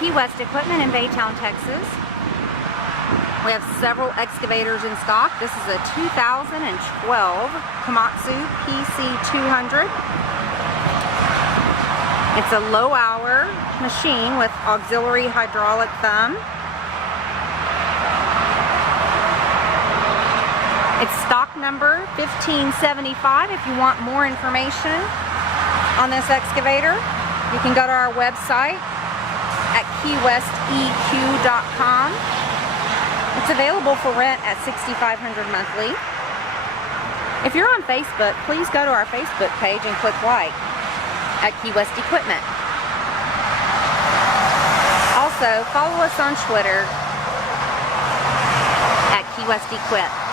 KeeWest equipment in Baytown, Texas. We have several excavators in stock. This is a 2012 Komatsu PC200. It's a low-hour machine with auxiliary hydraulic thumb. It's stock number 1575. If you want more information on this excavator, you can go to our website at KeeWestEQ.com. It's available for rent at $6,500 monthly. If you're on Facebook, please go to our Facebook page and click like at KeeWest Equipment. Also, follow us on Twitter at KeeWest Equip.